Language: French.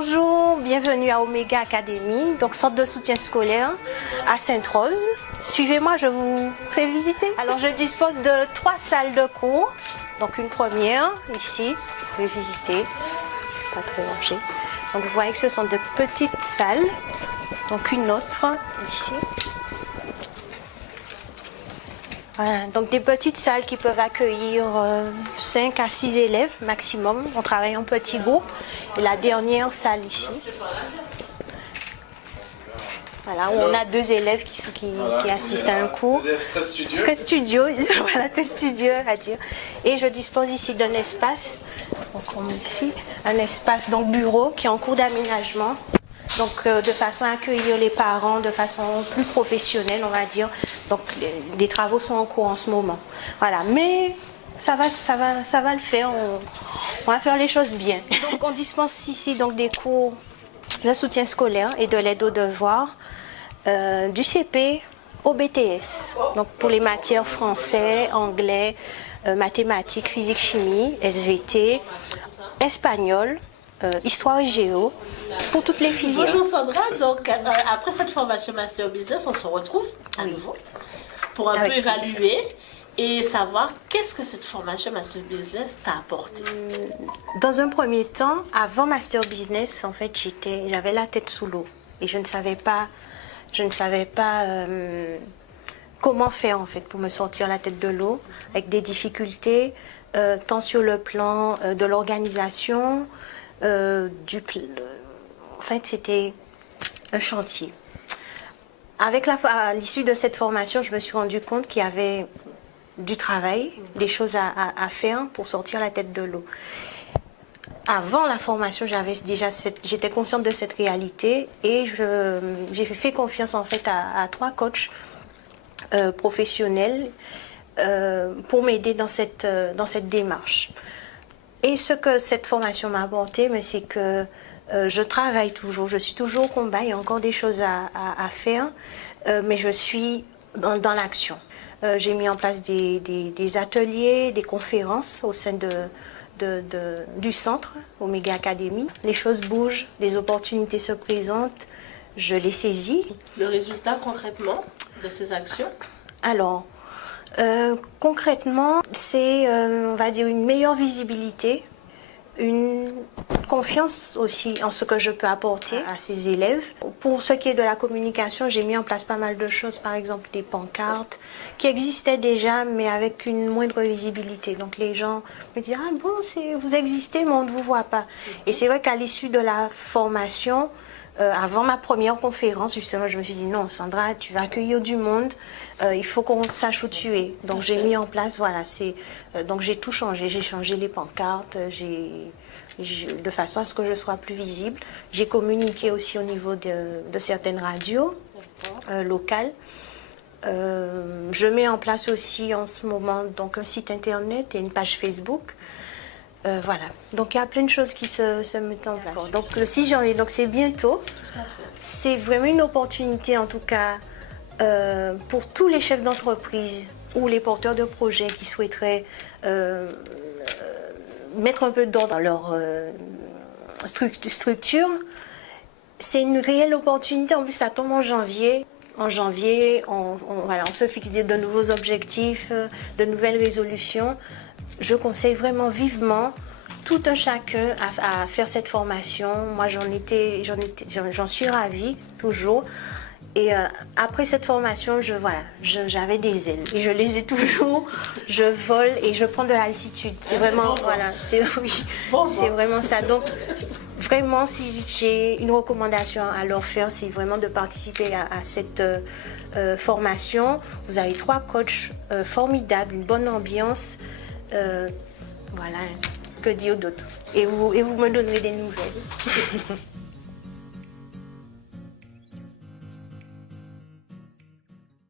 Bonjour, bienvenue à Omega Academy, donc centre de soutien scolaire à Sainte-Rose. Suivez-moi, je vous fais visiter. Alors je dispose de 3 salles de cours. Donc une première ici, vous pouvez visiter, pas très rangé. Donc vous voyez que ce sont de petites salles. Donc une autre ici. Voilà, donc des petites salles qui peuvent accueillir 5 à 6 élèves maximum. On travaille en petits groupes. Et la dernière salle ici. Voilà, où on a 2 élèves qui assistent à un cours. Très studio, voilà, très studieux à dire. Et je dispose ici d'un espace, donc comme ici, un espace donc bureau qui est en cours d'aménagement. Donc de façon à accueillir les parents de façon plus professionnelle, on va dire. Donc les travaux sont en cours en ce moment. Voilà, mais ça va le faire. On va faire les choses bien. Donc on dispense ici donc des cours de soutien scolaire et de l'aide aux devoirs du CP au BTS. Donc pour les matières français, anglais, mathématiques, physique, chimie, SVT, espagnol. Histoire et géo pour toutes les filières. Bonjour Sandra, donc après cette formation Master Business, on se retrouve à nouveau pour un peu évaluer et savoir qu'est-ce que cette formation Master Business t'a apporté. Dans un premier temps, avant Master Business, en fait, j'avais la tête sous l'eau et je ne savais pas comment faire en fait pour me sortir la tête de l'eau avec des difficultés tant sur le plan de l'organisation. En fait, c'était un chantier. À l'issue de cette formation, je me suis rendu compte qu'il y avait du travail, des choses à faire pour sortir la tête de l'eau. Avant la formation, j'étais consciente de cette réalité et j'ai fait confiance en fait à 3 coachs professionnels pour m'aider dans cette démarche. Et ce que cette formation m'a apporté, c'est que je travaille toujours, je suis toujours au combat, il y a encore des choses à faire, mais je suis dans l'action. J'ai mis en place des ateliers, des conférences au sein du centre, Omega Academy. Les choses bougent, des opportunités se présentent, je les saisis. Le résultat concrètement de ces actions? Alors, concrètement, c'est, on va dire, une meilleure visibilité, une confiance aussi en ce que je peux apporter à ces élèves. Pour ce qui est de la communication, j'ai mis en place pas mal de choses, par exemple des pancartes qui existaient déjà, mais avec une moindre visibilité. Donc les gens me disent « Ah bon, vous existez, mais on ne vous voit pas ». Et c'est vrai qu'à l'issue de la formation, avant ma première conférence, justement, je me suis dit non, Sandra, tu vas accueillir du monde, il faut qu'on sache où tu es. Donc j'ai mis en place, voilà, donc j'ai tout changé, j'ai changé les pancartes, de façon à ce que je sois plus visible. J'ai communiqué aussi au niveau de certaines radios locales. Je mets en place aussi en ce moment donc un site internet et une page Facebook. Voilà, donc il y a plein de choses qui se mettent en place. Donc le 6 janvier, donc c'est bientôt. C'est vraiment une opportunité en tout cas pour tous les chefs d'entreprise ou les porteurs de projets qui souhaiteraient mettre un peu d'ordre dans leur structure. C'est une réelle opportunité, en plus ça tombe en janvier. En janvier, on se fixe de nouveaux objectifs, de nouvelles résolutions. Je conseille vraiment vivement tout un chacun à faire cette formation. Moi, j'en suis ravie, toujours. Et après cette formation, j'avais des ailes. Et je les ai toujours. Je vole et je prends de l'altitude. C'est vraiment, c'est vraiment ça. Donc, vraiment, si j'ai une recommandation à leur faire, c'est vraiment de participer à cette formation. Vous avez 3 coachs formidables, une bonne ambiance. Voilà, que dire d'autre? Et vous me donnerez des nouvelles.